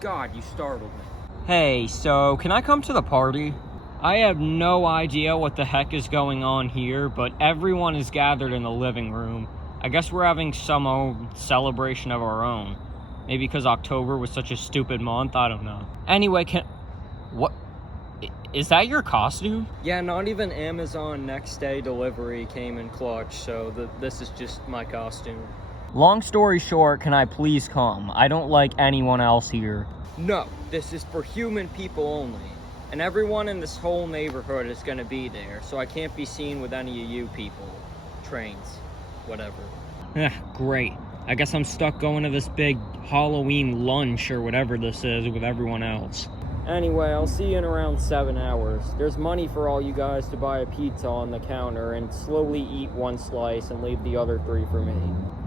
God, you startled me. Hey, so can I come to the party? I have no idea what the heck is going on here, but everyone is gathered in the living room. I guess we're having some own celebration of our own. Maybe because October was such a stupid month, I don't know. Anyway, what? Is that your costume? Yeah, not even Amazon next day delivery came in clutch, so this is just my costume. Long story short, can I please come? I don't like anyone else here. No, this is for human people only. And everyone in this whole neighborhood is gonna be there, so I can't be seen with any of you people. Trains, whatever. Great. I guess I'm stuck going to this big Halloween lunch or whatever this is with everyone else. Anyway, I'll see you in around 7 hours. There's money for all you guys to buy a pizza on the counter and slowly eat one slice and leave the other 3 for me.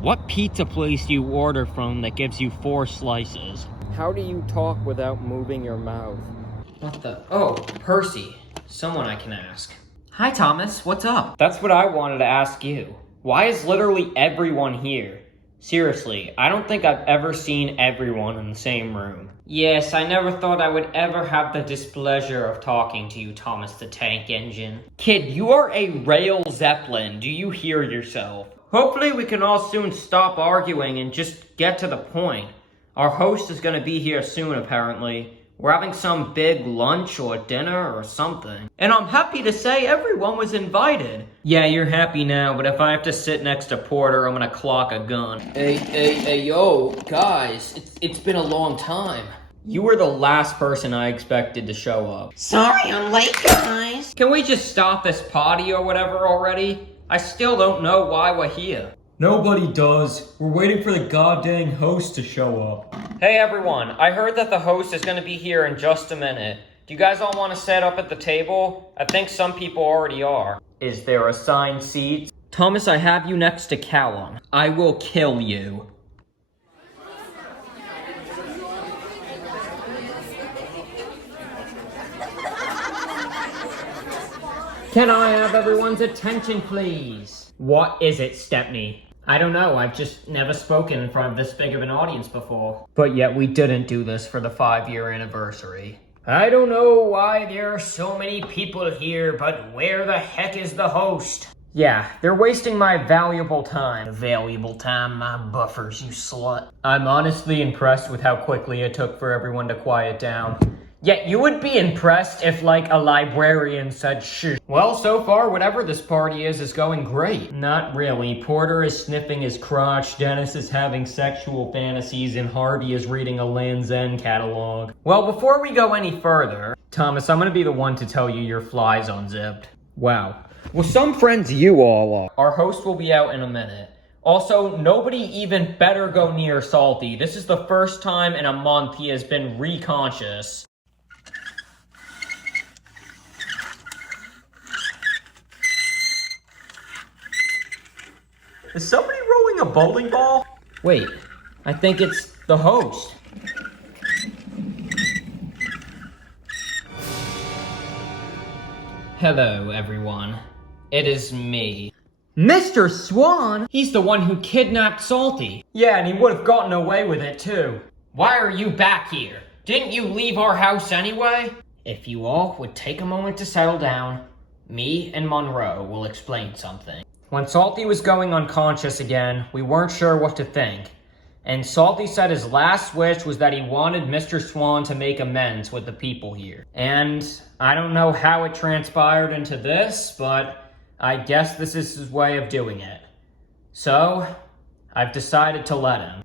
What pizza place do you order from that gives you 4 slices? How do you talk without moving your mouth? What the? Oh, Percy. Someone I can ask. Hi, Thomas. What's up? That's what I wanted to ask you. Why is literally everyone here? Seriously, I don't think I've ever seen everyone in the same room. Yes, I never thought I would ever have the displeasure of talking to you, Thomas the Tank Engine. Kid, you are a rail zeppelin. Do you hear yourself? Hopefully we can all soon stop arguing and just get to the point. Our host is going to be here soon, apparently. We're having some big lunch or dinner or something. And I'm happy to say everyone was invited. Yeah, you're happy now, but if I have to sit next to Porter, I'm gonna clock a gun. Hey, yo, guys, it's been a long time. You were the last person I expected to show up. Sorry I'm late, guys. Can we just stop this party or whatever already? I still don't know why we're here. Nobody does. We're waiting for the goddamn host to show up. Hey everyone, I heard that the host is going to be here in just a minute. Do you guys all want to set up at the table? I think some people already are. Is there assigned seats? Thomas, I have you next to Callum. I will kill you. Can I have everyone's attention, please? What is it, Stepney? I don't know, I've just never spoken in front of this big of an audience before. But yet we didn't do this for the 5-year anniversary. I don't know why there are so many people here, but where the heck is the host? Yeah, they're wasting my valuable time. Valuable time, my buffers, you slut. I'm honestly impressed with how quickly it took for everyone to quiet down. Yet you would be impressed if, like, a librarian said shh. Well, so far, whatever this party is going great. Not really. Porter is sniffing his crotch, Dennis is having sexual fantasies, and Harvey is reading a Land's End catalog. Well, before we go any further, Thomas, I'm gonna be the one to tell you your fly's unzipped. Wow. Well, some friends you all are. Our host will be out in a minute. Also, nobody even better go near Salty. This is the first time in a month he has been reconscious. Is somebody rolling a bowling ball? Wait, I think it's the host. Hello, everyone. It is me. Mr. Swan? He's the one who kidnapped Salty. Yeah, and he would have gotten away with it, too. Why are you back here? Didn't you leave our house anyway? If you all would take a moment to settle down, me and Monroe will explain something. When Salty was going unconscious again, we weren't sure what to think. And Salty said his last wish was that he wanted Mr. Swan to make amends with the people here. And I don't know how it transpired into this, but I guess this is his way of doing it. So, I've decided to let him.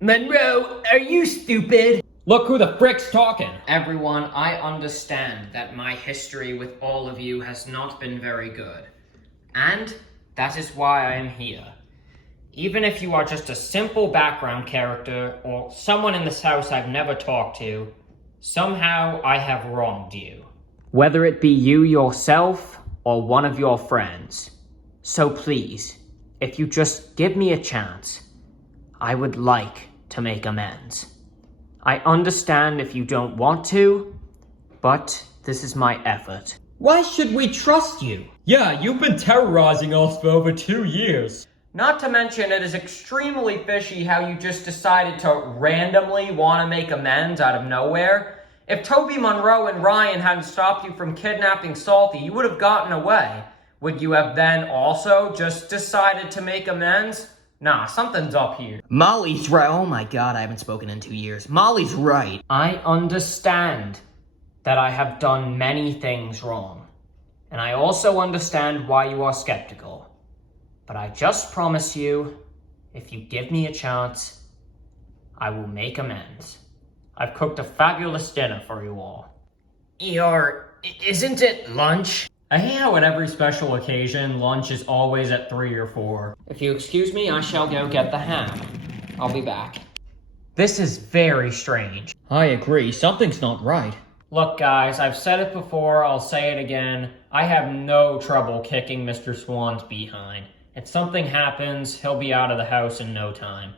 Monroe, are you stupid? Look who the frick's talking. Everyone, I understand that my history with all of you has not been very good. And that is why I am here. Even if you are just a simple background character or someone in this house I've never talked to, somehow I have wronged you. Whether it be you yourself or one of your friends. So please, if you just give me a chance, I would like to make amends. I understand if you don't want to, but this is my effort. Why should we trust you? Yeah, you've been terrorizing us for over 2 years. Not to mention, it is extremely fishy how you just decided to randomly want to make amends out of nowhere. If Toby, Monroe, and Ryan hadn't stopped you from kidnapping Salty, you would have gotten away. Would you have then also just decided to make amends? Nah, something's up here. Molly's right. Oh my god, I haven't spoken in 2 years. Molly's right. I understand that I have done many things wrong. And I also understand why you are skeptical. But I just promise you, if you give me a chance, I will make amends. I've cooked a fabulous dinner for you all. Isn't it lunch? I hate how at every special occasion, lunch is always at 3 or 4. If you excuse me, I shall go get the ham. I'll be back. This is very strange. I agree, something's not right. Look guys, I've said it before, I'll say it again. I have no trouble kicking Mr. Swan's behind. If something happens, he'll be out of the house in no time.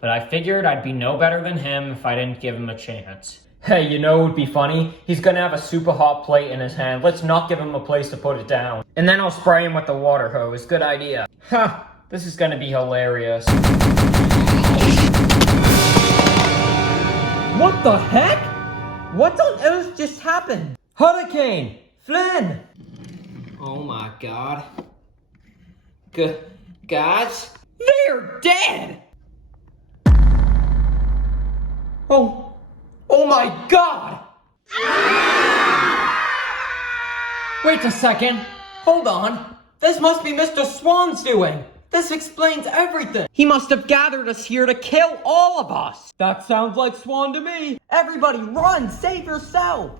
But I figured I'd be no better than him if I didn't give him a chance. Hey, you know what would be funny? He's gonna have a super hot plate in his hand. Let's not give him a place to put it down. And then I'll spray him with the water hose. Good idea. Ha! This is gonna be hilarious. What the heck? What on earth just happened? Hurricane! Flynn! Oh my god. Guys? They're dead! Oh my god! Wait a second. Hold on. This must be Mr. Swan's doing. This explains everything. He must have gathered us here to kill all of us. That sounds like Swan to me. Everybody run! Save yourself!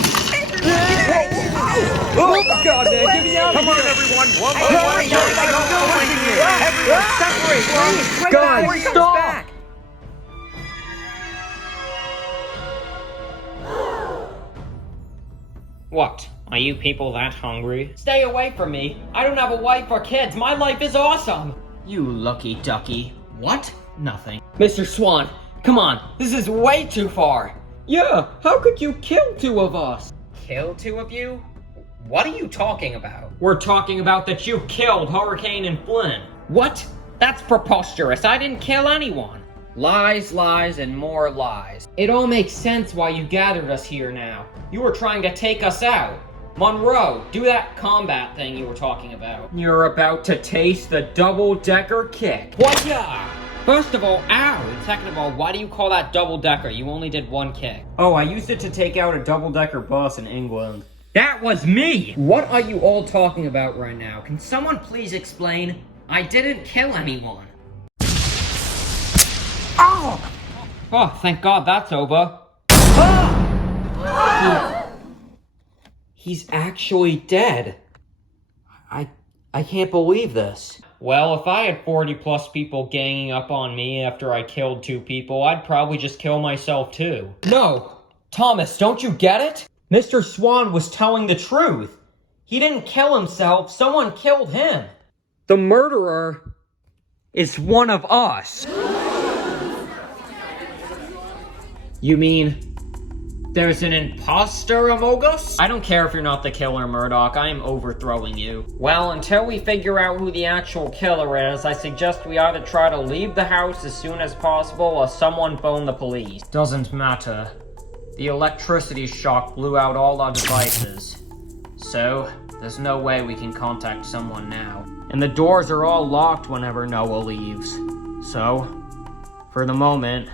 Oh my god, man, get me out of here! Come on, everyone! One by one! Everyone separate, please! Guys, stop! What? Are you people that hungry? Stay away from me. I don't have a wife or kids. My life is awesome. You lucky ducky. What? Nothing. Mr. Swan, come on. This is way too far. Yeah, how could you kill 2 of us? Kill 2 of you? What are you talking about? We're talking about that you killed Hurricane and Flynn. What? That's preposterous. I didn't kill anyone. Lies, lies, and more lies. It all makes sense why you gathered us here now. You were trying to take us out. Monroe, do that combat thing you were talking about. You're about to taste the double-decker kick. Whatcha? First of all, ow! And second of all, why do you call that double-decker? You only did 1 kick. Oh, I used it to take out a double-decker bus in England. That was me! What are you all talking about right now? Can someone please explain? I didn't kill anyone. Oh! Oh, thank God that's over. He's actually dead. I can't believe this. Well, if I had 40 plus people ganging up on me after I killed 2 people, I'd probably just kill myself too. No! Thomas, don't you get it? Mr. Swan was telling the truth. He didn't kill himself, someone killed him. The murderer is one of us. You mean there's an imposter among us? I don't care if you're not the killer, Murdoch. I am overthrowing you. Well, until we figure out who the actual killer is, I suggest we either try to leave the house as soon as possible or someone phone the police. Doesn't matter. The electricity shock blew out all our devices. So, there's no way we can contact someone now. And the doors are all locked whenever Noah leaves. So, for the moment,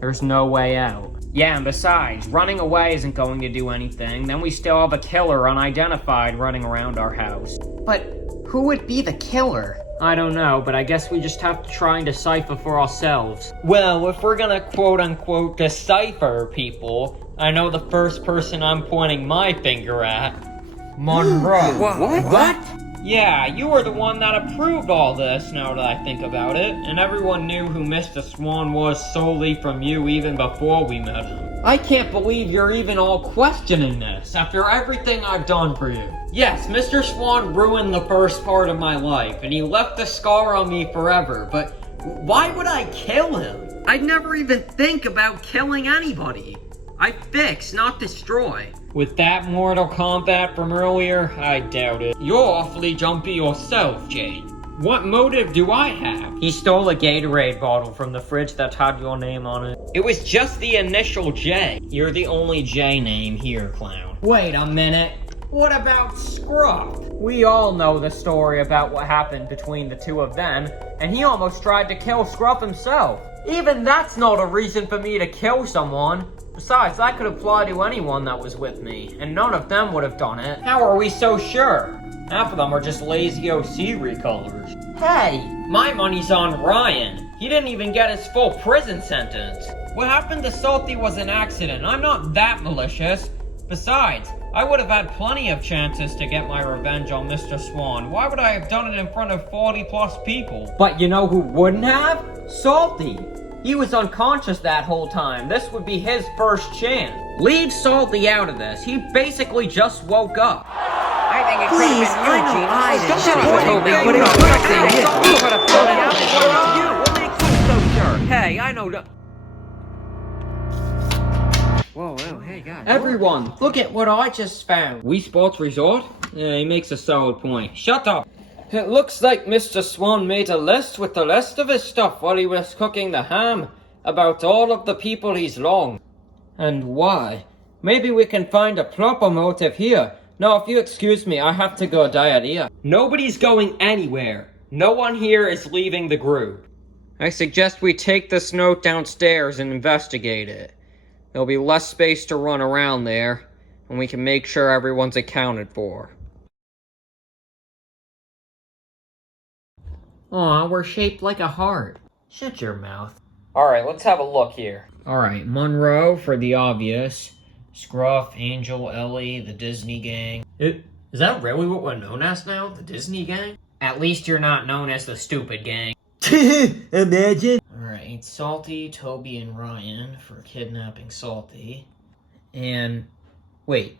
there's no way out. Yeah, and besides, running away isn't going to do anything. Then we still have a killer unidentified running around our house. But who would be the killer? I don't know, but I guess we just have to try and decipher for ourselves. Well, if we're gonna quote-unquote decipher people, I know the first person I'm pointing my finger at. Monroe. What? Yeah, you were the one that approved all this, now that I think about it. And everyone knew who Mr. Swan was solely from you even before we met him. I can't believe you're even all questioning this, after everything I've done for you. Yes, Mr. Swan ruined the first part of my life, and he left a scar on me forever, but why would I kill him? I'd never even think about killing anybody. I fix, not destroy. With that Mortal Kombat from earlier, I doubt it. You're awfully jumpy yourself, Jane. What motive do I have? He stole a Gatorade bottle from the fridge that had your name on it. It was just the initial J. You're the only J name here, clown. Wait a minute. What about Scruff? We all know the story about what happened between the two of them, and he almost tried to kill Scruff himself. Even that's not a reason for me to kill someone. Besides, that could apply to anyone that was with me, and none of them would have done it. How are we so sure? Half of them are just lazy OC recolors. Hey, my money's on Ryan. He didn't even get his full prison sentence. What happened to Salty was an accident. I'm not that malicious. Besides, I would have had plenty of chances to get my revenge on Mr. Swan. Why would I have done it in front of 40 plus people? But you know who wouldn't have? Salty. He was unconscious that whole time. This would be his first chance. Leave Salty out of this. He basically just woke up. I think it could have been you, Gene. I Don't didn't tell me Toby, what what you are you know. saying? You could have found out. What makes you so sure? Hey, I know the... Whoa, hey, guys. Everyone, look at what I just found. Wii Sports Resort? Yeah, he makes a solid point. Shut up. It looks like Mr. Swan made a list with the rest of his stuff while he was cooking the ham about all of the people he's wronged. And why? Maybe we can find a proper motive here. Now, if you excuse me, I have to go diarrhea. Nobody's going anywhere. No one here is leaving the group. I suggest we take this note downstairs and investigate it. There'll be less space to run around there, and we can make sure everyone's accounted for. Aw, we're shaped like a heart. Shut your mouth. Alright, let's have a look here. Alright, Monroe for the obvious. Scruff, Angel, Ellie, the Disney gang. Is that really what we're known as now? The Disney gang? At least you're not known as the stupid gang. Imagine. Alright, Salty, Toby, and Ryan for kidnapping Salty. And... wait,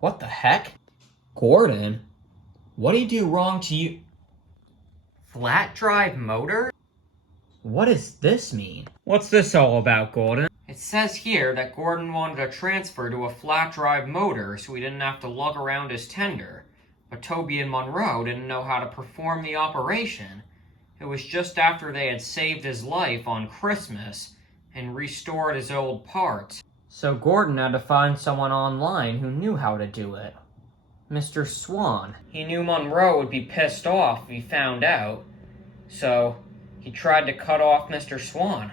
what the heck? Gordon? What did he do wrong to you? Flat drive motor? What does this mean? What's this all about, Gordon? It says here that Gordon wanted a transfer to a flat drive motor so he didn't have to lug around his tender. But Toby and Monroe didn't know how to perform the operation. It was just after they had saved his life on Christmas and restored his old parts. So Gordon had to find someone online who knew how to do it. Mr. Swan. He knew Monroe would be pissed off if he found out. So he tried to cut off Mr. Swan.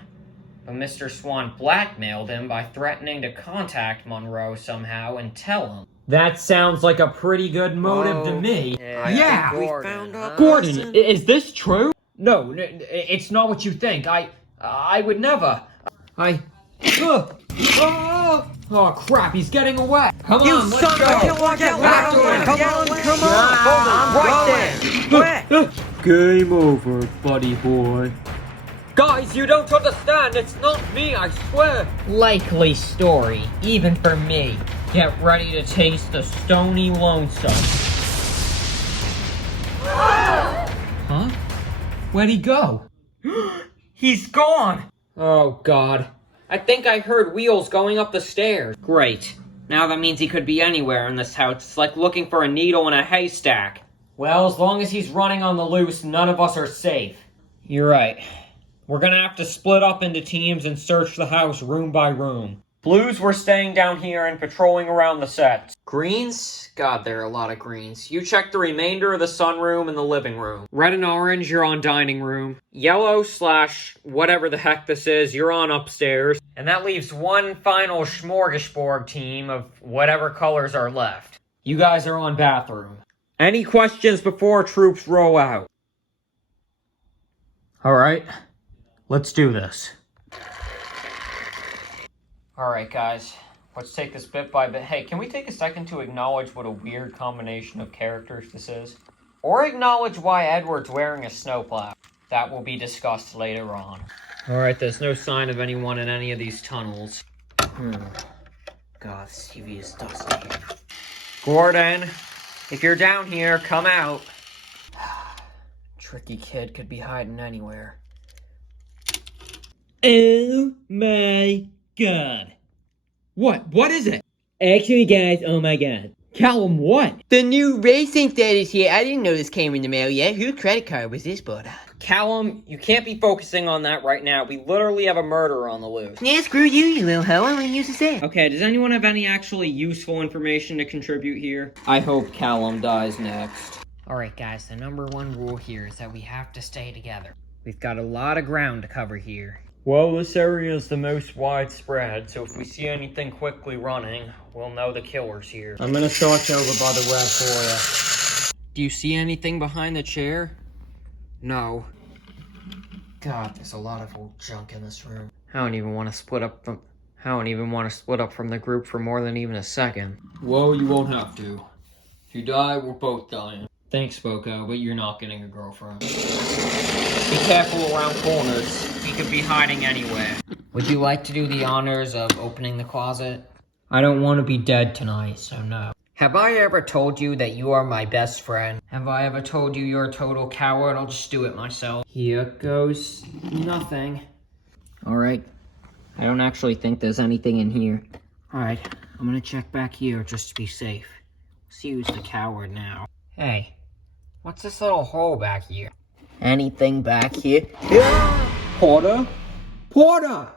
But Mr. Swan blackmailed him by threatening to contact Monroe somehow and tell him. That sounds like a pretty good motive to me. Yeah, We found out. Gordon, is this true? No, it's not what you think. I would never. Oh crap, he's getting away. Come on, let's go. Come on. Right there. Game over, buddy boy. Guys, you don't understand. It's not me, I swear. Likely story, even for me. Get ready to taste the stony lonesome. Huh? Where'd he go? He's gone! Oh, God. I think I heard wheels going up the stairs. Great. Now that means he could be anywhere in this house. It's like looking for a needle in a haystack. Well, as long as he's running on the loose, none of us are safe. You're right. We're gonna have to split up into teams and search the house room by room. Blues were staying down here and patrolling around the sets. Greens? God, there are a lot of greens. You check the remainder of the sunroom and the living room. Red and orange, you're on dining room. Yellow / whatever the heck this is, you're on upstairs. And that leaves one final smorgasbord team of whatever colors are left. You guys are on bathroom. Any questions before troops roll out? Alright, let's do this. Alright guys, let's take this bit by bit. Hey, can we take a second to acknowledge what a weird combination of characters this is? Or acknowledge why Edward's wearing a snowplow. That will be discussed later on. Alright, there's no sign of anyone in any of these tunnels. God, this TV is dusty. Gordon, if you're down here, come out. Tricky kid could be hiding anywhere. Oh my God. What is it? Actually guys, oh my God. Callum, what? The new racing status here. I didn't know this came in the mail yet. Whose credit card was this, but? Callum, you can't be focusing on that right now. We literally have a murderer on the loose. Yeah, screw you, you little hoe. I'm gonna use this there. Okay, does anyone have any actually useful information to contribute here? I hope Callum dies next. Alright guys, the number one rule here is that we have to stay together. We've got a lot of ground to cover here. Well, this area is the most widespread, so if we see anything quickly running, we'll know the killer's here. I'm gonna start over by the red for Do you see anything behind the chair? No. God, there's a lot of old junk in this room. I don't even want to split up from the group for more than even a second. Well, you won't have to. If you die, we're both dying. Thanks, Boko, but you're not getting a girlfriend. Be careful around corners. We could be hiding anywhere. Would you like to do the honors of opening the closet? I don't want to be dead tonight, so no. Have I ever told you that you are my best friend? Have I ever told you you're a total coward? I'll just do it myself. Here goes nothing. Alright. I don't actually think there's anything in here. Alright, I'm gonna check back here just to be safe. See who's the coward now. Hey, what's this little hole back here? Anything back here? Porter? Porter!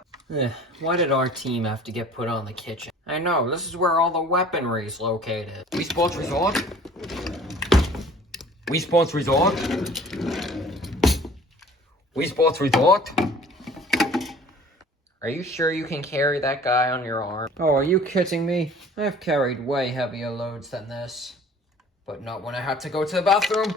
Why did our team have to get put on the kitchen? I know, this is where all the weaponry is located. We Sports Resort? We Sports Resort? We Sports Resort? Are you sure you can carry that guy on your arm? Oh, are you kidding me? I've carried way heavier loads than this. But not when I had to go to the bathroom.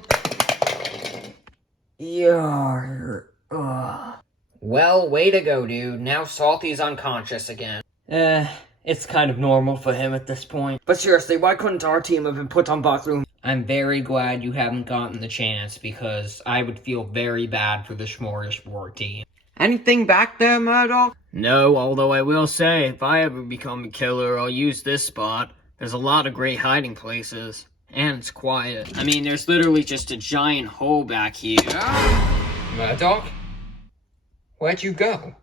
Well, way to go, dude. Now Salty's unconscious again. It's kind of normal for him at this point. But seriously, why couldn't our team have been put on bathroom? I'm very glad you haven't gotten the chance, because I would feel very bad for the Smorgasbord team. Anything back there, Murdoch? No, although I will say, if I ever become a killer, I'll use this spot. There's a lot of great hiding places. And it's quiet. I mean, there's literally just a giant hole back here. Murdoch? Where'd you go?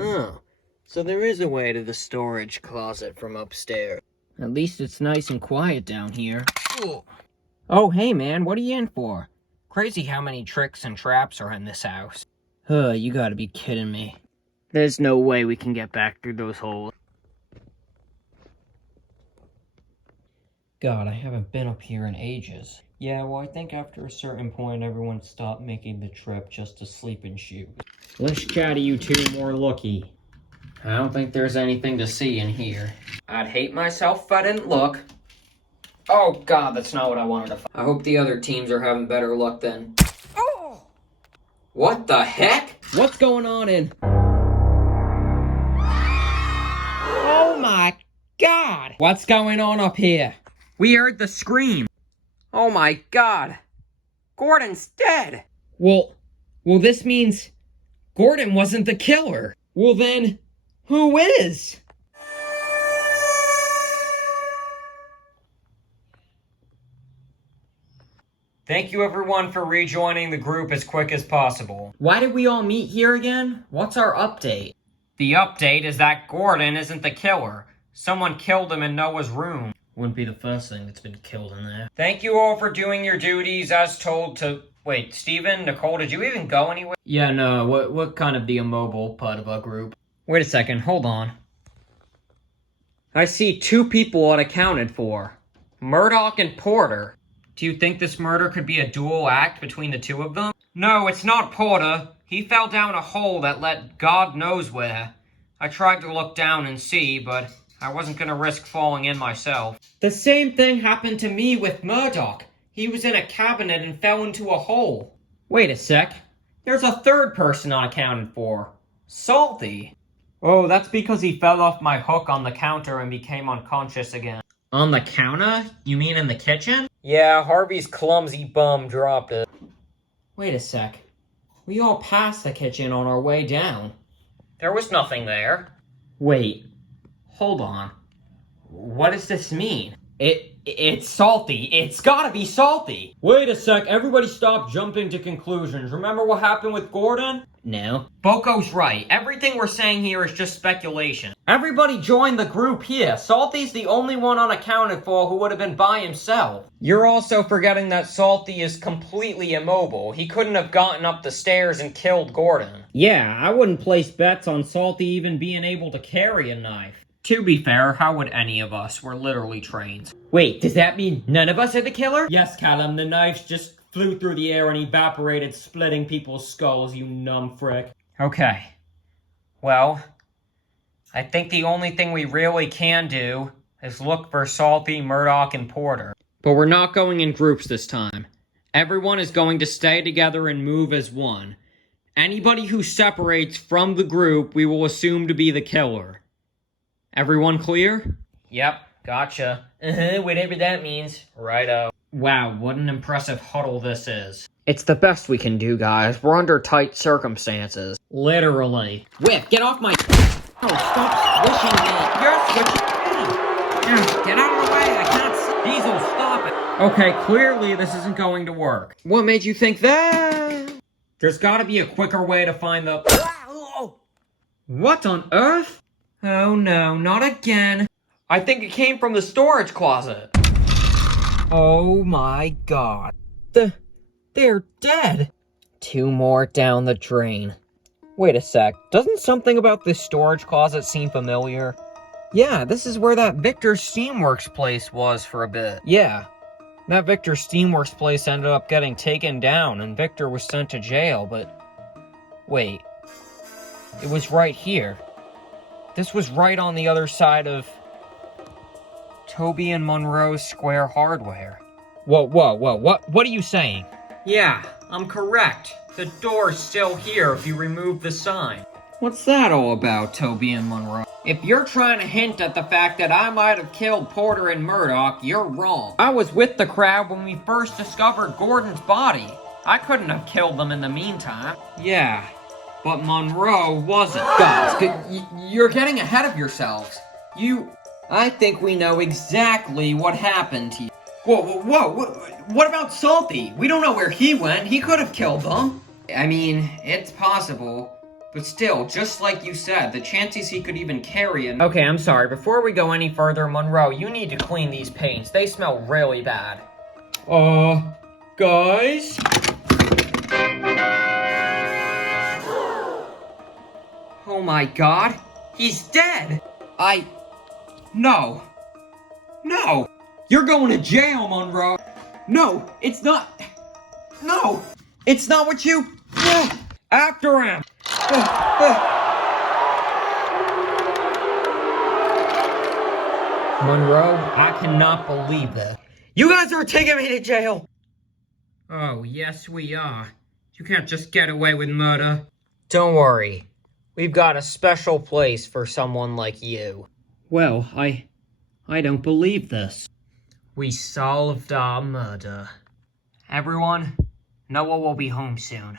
Oh, so there is a way to the storage closet from upstairs. At least it's nice and quiet down here. Oh, hey man, what are you in for? Crazy how many tricks and traps are in this house. You gotta be kidding me. There's no way we can get back through those holes. God, I haven't been up here in ages. Yeah, well, I think after a certain point, everyone stopped making the trip just to sleep in shoes. Less chatty, you two, more looky. I don't think there's anything to see in here. I'd hate myself if I didn't look. Oh God, that's not what I wanted to find. I hope the other teams are having better luck then. Oh! What the heck? What's going on in? Oh my God! What's going on up here? We heard the scream. Oh my God. Gordon's dead. Well, this means Gordon wasn't the killer. Well then, who is? Thank you everyone for rejoining the group as quick as possible. Why did we all meet here again? What's our update? The update is that Gordon isn't the killer. Someone killed him in Noah's room. Wouldn't be the first thing that's been killed in there. Thank you all for doing your duties as told to... Wait, Steven, Nicole, did you even go anywhere? Yeah, no, what kind of the immobile part of our group? Wait a second, hold on. I see two people unaccounted for. Murdoch and Porter. Do you think this murder could be a dual act between the two of them? No, it's not Porter. He fell down a hole that led God knows where. I tried to look down and see, but I wasn't gonna risk falling in myself. The same thing happened to me with Murdoch. He was in a cabinet and fell into a hole. Wait a sec. There's a third person unaccounted for. Salty. Oh, that's because he fell off my hook on the counter and became unconscious again. On the counter? You mean in the kitchen? Yeah, Harvey's clumsy bum dropped it. Wait a sec. We all passed the kitchen on our way down. There was nothing there. Wait. Hold on. What does this mean? It's salty. It's gotta be salty. Wait a sec, everybody stop jumping to conclusions. Remember what happened with Gordon? No. Boko's right. Everything we're saying here is just speculation. Everybody join the group here. Salty's the only one unaccounted for who would have been by himself. You're also forgetting that Salty is completely immobile. He couldn't have gotten up the stairs and killed Gordon. Yeah, I wouldn't place bets on Salty even being able to carry a knife. To be fair, how would any of us? We're literally trained. Wait, does that mean none of us are the killer? Yes, Callum, the knives just flew through the air and evaporated, splitting people's skulls, you numb frick. Okay. Well, I think the only thing we really can do is look for Salty, Murdoch, and Porter. But we're not going in groups this time. Everyone is going to stay together and move as one. Anybody who separates from the group, we will assume to be the killer. Everyone clear? Yep, gotcha. Whatever that means. Righto. Wow, what an impressive huddle this is. It's the best we can do, guys. We're under tight circumstances. Literally. Whip, get off my... Oh, stop squishing me. You're squishing me. Get out of the way, I can't see. Diesel, stop it. Okay, clearly this isn't going to work. What made you think that? There's gotta be a quicker way to find the... What on earth? Oh no, not again. I think it came from the storage closet. Oh my god. They're dead. 2 more down the drain. Wait a sec, doesn't something about this storage closet seem familiar? Yeah, this is where that Victor Steamworks place was for a bit. Yeah, that Victor Steamworks place ended up getting taken down and Victor was sent to jail, but... Wait, it was right here. This was right on the other side of... Toby and Monroe's Square Hardware. Whoa, what are you saying? Yeah, I'm correct. The door's still here if you remove the sign. What's that all about, Toby and Monroe? If you're trying to hint at the fact that I might have killed Porter and Murdoch, you're wrong. I was with the crowd when we first discovered Gordon's body. I couldn't have killed them in the meantime. Yeah, but Monroe wasn't. Guys, you're getting ahead of yourselves. I think we know exactly what happened to you. Whoa, what about Salty? We don't know where he went. He could have killed them. I mean, it's possible. But still, just like you said, the chances he could even carry an... Okay, I'm sorry. Before we go any further, Monroe, you need to clean these paints. They smell really bad. Guys? Oh my god, he's dead! No. You're going to jail, Monroe. No, it's not. No, it's not what you... After him. Monroe, I cannot believe this. You guys are taking me to jail. Oh, yes we are. You can't just get away with murder. Don't worry. We've got a special place for someone like you. Well, I don't believe this. We solved our murder. Everyone, Noah will be home soon.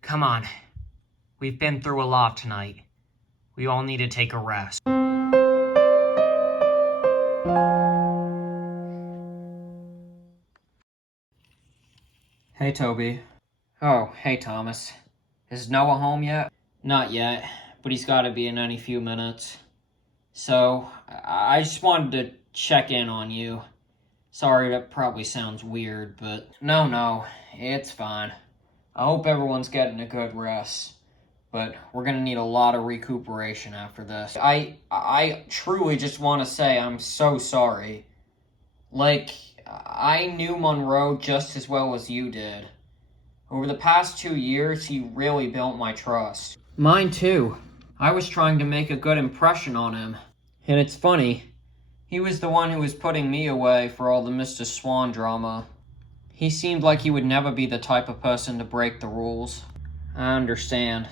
Come on. We've been through a lot tonight. We all need to take a rest. Hey, Toby. Oh, hey Thomas. Is Noah home yet? Not yet, but he's got to be in any few minutes. So, I just wanted to check in on you. Sorry, that probably sounds weird, but... No, it's fine. I hope everyone's getting a good rest. But we're gonna need a lot of recuperation after this. I truly just want to say I'm so sorry. Like, I knew Monroe just as well as you did. Over the past 2 years, he really built my trust. Mine too. I was trying to make a good impression on him. And it's funny, he was the one who was putting me away for all the Mr. Swan drama. He seemed like he would never be the type of person to break the rules. I understand.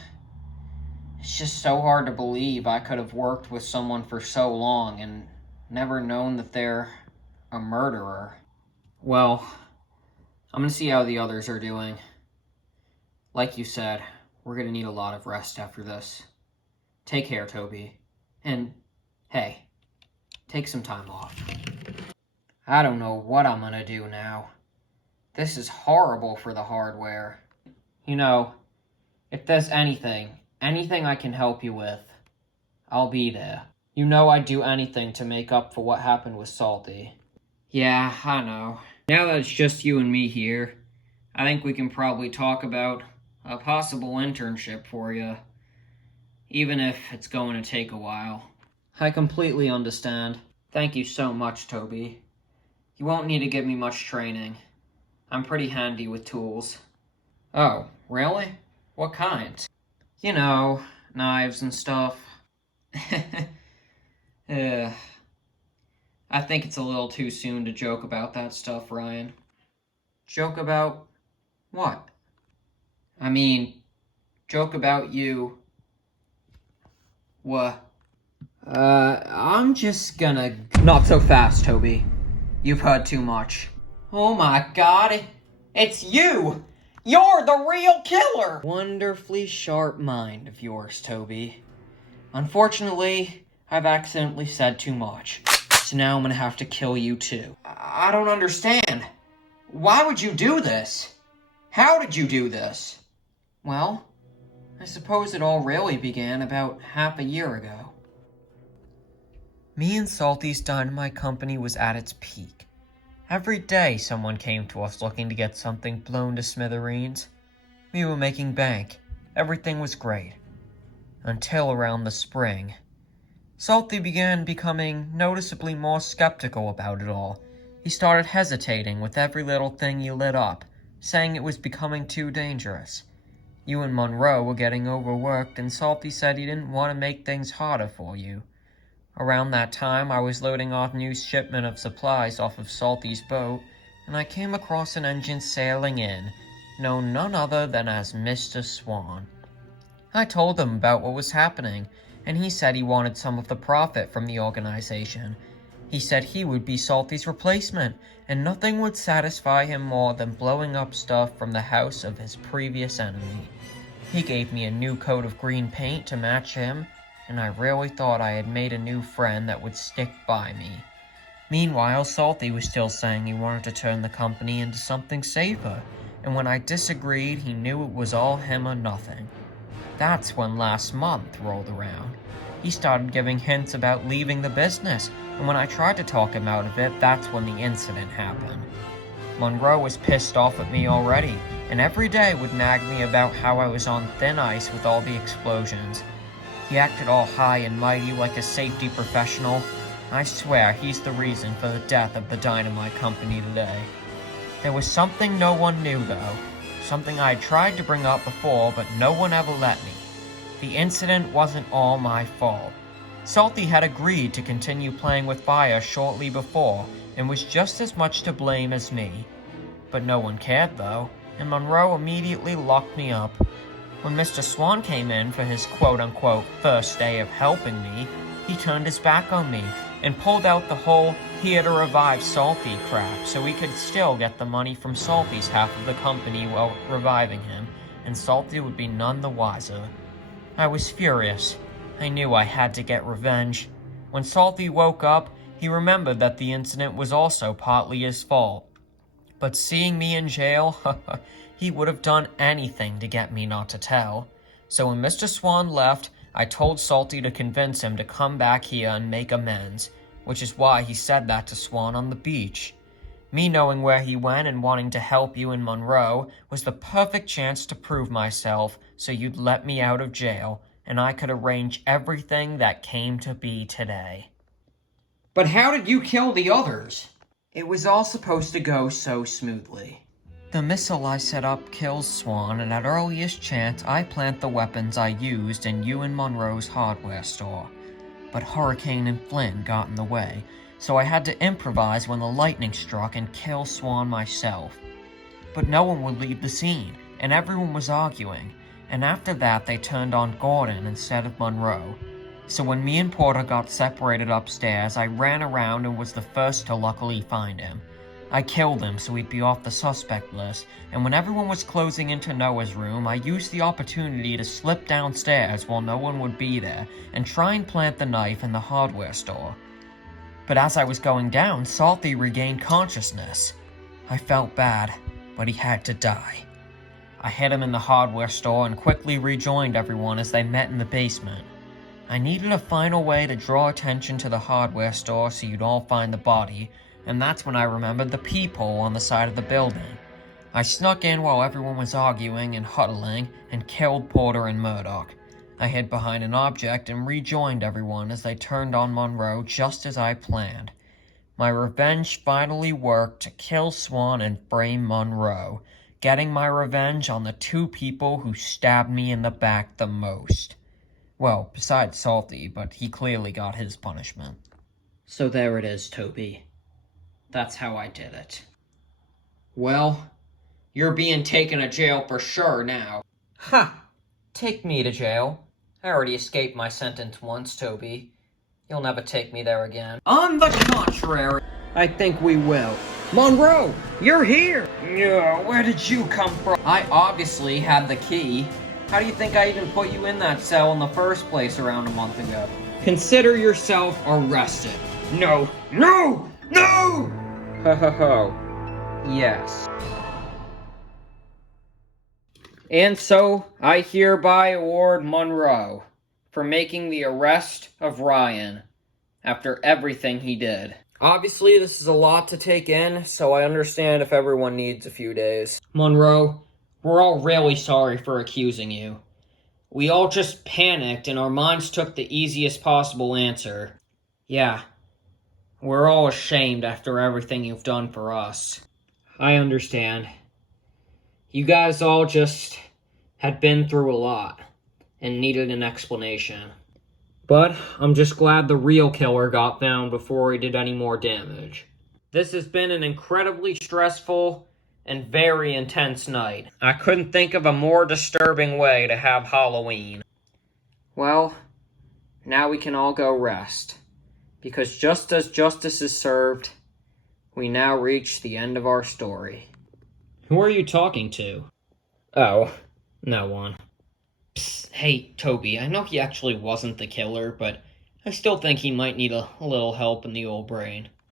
It's just so hard to believe I could have worked with someone for so long and never known that they're a murderer. Well, I'm gonna see how the others are doing. Like you said, we're gonna need a lot of rest after this. Take care, Toby. And, hey, take some time off. I don't know what I'm gonna do now. This is horrible for the hardware. You know, if there's anything I can help you with, I'll be there. You know I'd do anything to make up for what happened with Salty. Yeah, I know. Now that it's just you and me here, I think we can probably talk about a possible internship for you. Even if it's going to take a while. I completely understand. Thank you so much, Toby. You won't need to give me much training. I'm pretty handy with tools. Oh, really? What kind? You know, knives and stuff. I think it's a little too soon to joke about that stuff, Ryan. Joke about what? I mean, joke about you. What? I'm just gonna... Not so fast, Toby. You've heard too much. Oh my god, it's you! You're the real killer! Wonderfully sharp mind of yours, Toby. Unfortunately, I've accidentally said too much. So now I'm gonna have to kill you too. I don't understand. Why would you do this? How did you do this? Well, I suppose it all really began about half a year ago. Me and Salty's dynamite company was at its peak. Every day someone came to us looking to get something blown to smithereens. We were making bank. Everything was great. Until around the spring. Salty began becoming noticeably more skeptical about it all. He started hesitating with every little thing he lit up, saying it was becoming too dangerous. You and Monroe were getting overworked, and Salty said he didn't want to make things harder for you. Around that time, I was loading our new shipment of supplies off of Salty's boat, and I came across an engine sailing in, known none other than as Mr. Swan. I told him about what was happening, and he said he wanted some of the profit from the organization. He said he would be Salty's replacement, and nothing would satisfy him more than blowing up stuff from the house of his previous enemy. He gave me a new coat of green paint to match him, and I really thought I had made a new friend that would stick by me. Meanwhile, Salty was still saying he wanted to turn the company into something safer, and when I disagreed, he knew it was all him or nothing. That's when last month rolled around. He started giving hints about leaving the business, and when I tried to talk him out of it, that's when the incident happened. Monroe was pissed off at me already, and every day would nag me about how I was on thin ice with all the explosions. He acted all high and mighty like a safety professional. I swear he's the reason for the death of the dynamite company today. There was something no one knew though. Something I had tried to bring up before, but no one ever let me. The incident wasn't all my fault. Salty had agreed to continue playing with fire shortly before, and was just as much to blame as me. But no one cared though, and Monroe immediately locked me up. When Mr. Swan came in for his quote-unquote first day of helping me, he turned his back on me and pulled out the whole here to revive Salty crap so he could still get the money from Salty's half of the company while reviving him, and Salty would be none the wiser. I was furious. I knew I had to get revenge. When Salty woke up, he remembered that the incident was also partly his fault. But seeing me in jail, he would have done anything to get me not to tell. So when Mr. Swan left, I told Salty to convince him to come back here and make amends, which is why he said that to Swan on the beach. Me knowing where he went and wanting to help you and Monroe was the perfect chance to prove myself so you'd let me out of jail, and I could arrange everything that came to be today. But how did you kill the others? It was all supposed to go so smoothly. The missile I set up kills Swan, and at earliest chance I plant the weapons I used in you and Monroe's hardware store. But Hurricane and Flynn got in the way, so I had to improvise when the lightning struck and kill Swan myself. But no one would leave the scene, and everyone was arguing, and after that they turned on Gordon instead of Monroe. So when me and Porter got separated upstairs, I ran around and was the first to luckily find him. I killed him so he'd be off the suspect list, and when everyone was closing into Noah's room, I used the opportunity to slip downstairs while no one would be there, and try and plant the knife in the hardware store. But as I was going down, Salty regained consciousness. I felt bad, but he had to die. I hid him in the hardware store and quickly rejoined everyone as they met in the basement. I needed a final way to draw attention to the hardware store so you'd all find the body, and that's when I remembered the peephole on the side of the building. I snuck in while everyone was arguing and huddling and killed Porter and Murdoch. I hid behind an object and rejoined everyone as they turned on Monroe just as I planned. My revenge finally worked to kill Swan and frame Monroe, getting my revenge on the two people who stabbed me in the back the most. Well, besides Salty, but he clearly got his punishment. So there it is, Toby. That's how I did it. Well, you're being taken to jail for sure now. Ha! Take me to jail. I already escaped my sentence once, Toby. You'll never take me there again. On the contrary, I think we will. Monroe, you're here! yeah, where did you come from? I obviously had the key. How do you think I even put you in that cell in the first place around a month ago? Consider yourself arrested. No! No! No! Ho ho ho. Yes. And so, I hereby award Monroe for making the arrest of Ryan after everything he did. Obviously, this is a lot to take in, so I understand if everyone needs a few days. Monroe, we're all really sorry for accusing you. We all just panicked and our minds took the easiest possible answer. Yeah, we're all ashamed after everything you've done for us. I understand. You guys all just had been through a lot and needed an explanation. But I'm just glad the real killer got found before he did any more damage. This has been an incredibly stressful and very intense night. I couldn't think of a more disturbing way to have Halloween. Well, now we can all go rest. Because just as justice is served, we now reach the end of our story. Who are you talking to? Oh, no one. Psst, hey, Toby, I know he actually wasn't the killer, but I still think he might need a little help in the old brain.